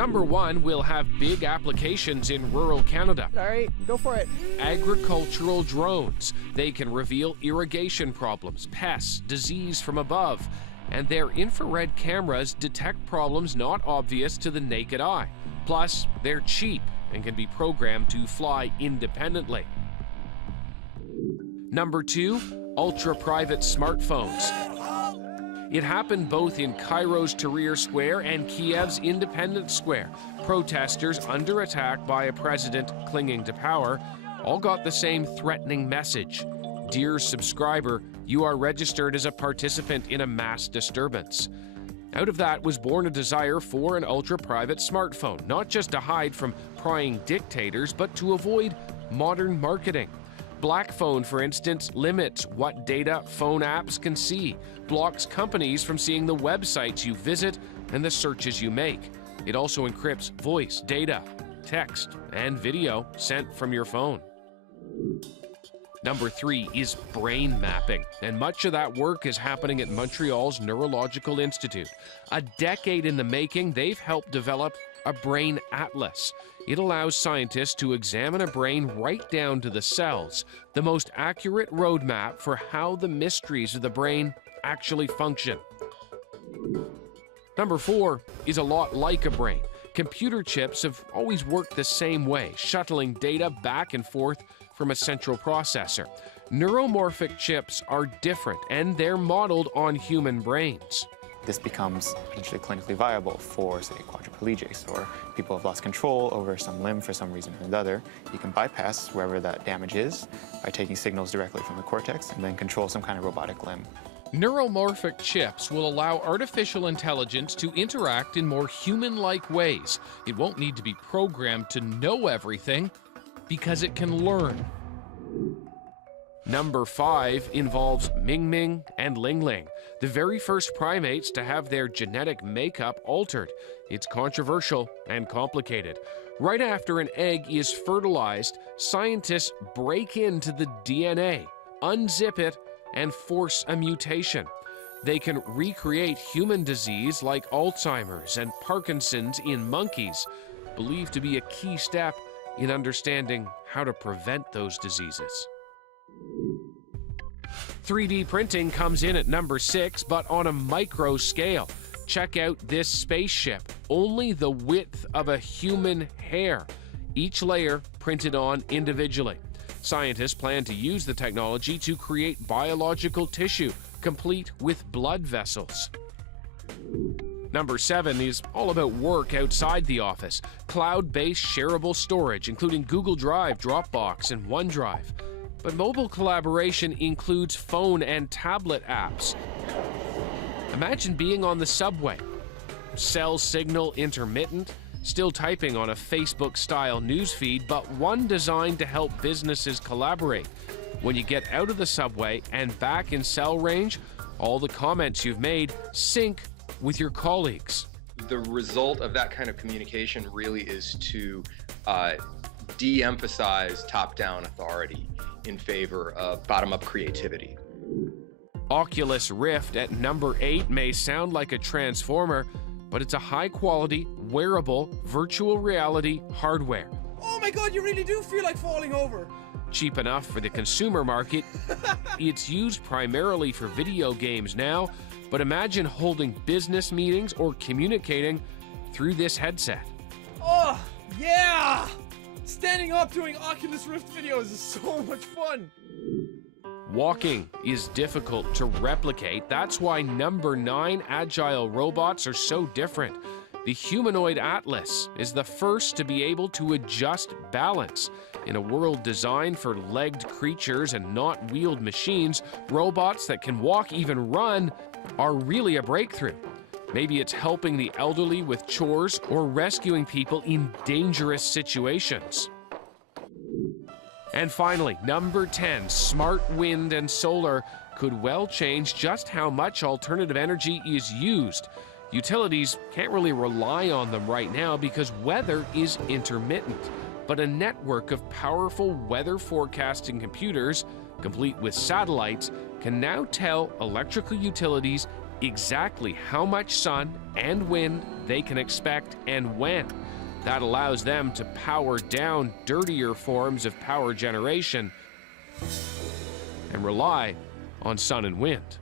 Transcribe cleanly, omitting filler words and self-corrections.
Number 1 will have big applications in rural Canada. All right, go for it. Agricultural drones. They can reveal irrigation problems, pests, disease from above, and their infrared cameras detect problems not obvious to the naked eye. Plus, they're cheap and can be programmed to fly independently. Number 2, ultra-private smartphones. It happened both in Cairo's Tahrir Square and Kiev's Independence Square. Protesters under attack by a president clinging to power all got the same threatening message. Dear subscriber, you are registered as a participant in a mass disturbance. Out of that was born a desire for an ultra-private smartphone, not just to hide from prying dictators, but to avoid modern marketing. Black Phone, for instance, limits what data phone apps can see, blocks companies from seeing the websites you visit and the searches you make. It also encrypts voice, data, text, and video sent from your phone. Number 3 is brain mapping, and much of that work is happening at Montreal's Neurological Institute. A decade in the making, they've helped develop a brain atlas. It allows scientists to examine a brain right down to the cells, the most accurate roadmap for how the mysteries of the brain actually function. Number 4 is a lot like a brain. Computer chips have always worked the same way, shuttling data back and forth from a central processor. Neuromorphic chips are different, and they're modeled on human brains. This becomes potentially clinically viable for, say, quadriplegics or people who have lost control over some limb for some reason or another. You can bypass wherever that damage is by taking signals directly from the cortex and then control some kind of robotic limb. Neuromorphic chips will allow artificial intelligence to interact in more human-like ways. It won't need to be programmed to know everything because it can learn. Number 5 involves Mingling and Lingling, the very first primates to have their genetic makeup altered. It's controversial and complicated. Right after an egg is fertilized, scientists break into the DNA, unzip it, and force a mutation. They can recreate human disease like Alzheimer's and Parkinson's in monkeys, believed to be a key step in understanding how to prevent those diseases. 3D printing comes in at number 6, but on a micro scale. Check out this spaceship, only the width of a human hair, each layer printed on individually. Scientists plan to use the technology to create biological tissue, complete with blood vessels. Number 7 is all about work outside the office. Cloud-based shareable storage, including Google Drive, Dropbox, and OneDrive. But mobile collaboration includes phone and tablet apps. Imagine being on the subway. Cell signal intermittent, still typing on a Facebook-style newsfeed, but one designed to help businesses collaborate. When you get out of the subway and back in cell range, all the comments you've made sync with your colleagues. The result of that kind of communication really is to de-emphasize top-down authority in favor of bottom-up creativity. Oculus Rift at number 8 may sound like a transformer, but it's a high-quality, wearable, virtual reality hardware. Oh my god, you really do feel like falling over. Cheap enough for the consumer market, it's used primarily for video games now, but imagine holding business meetings or communicating through this headset. Oh, yeah! Standing up doing Oculus Rift videos is so much fun. Walking is difficult to replicate. That's why number 9 agile robots are so different. The humanoid atlas is the first to be able to adjust balance. In a world designed for legged creatures and not wheeled machines, robots that can walk, even run, are really a breakthrough. Maybe it's helping the elderly with chores or rescuing people in dangerous situations. And finally, number 10, smart wind and solar could well change just how much alternative energy is used. Utilities can't really rely on them right now because weather is intermittent. But a network of powerful weather forecasting computers, complete with satellites, can now tell electrical utilities exactly how much sun and wind they can expect and when. That allows them to power down dirtier forms of power generation and rely on sun and wind.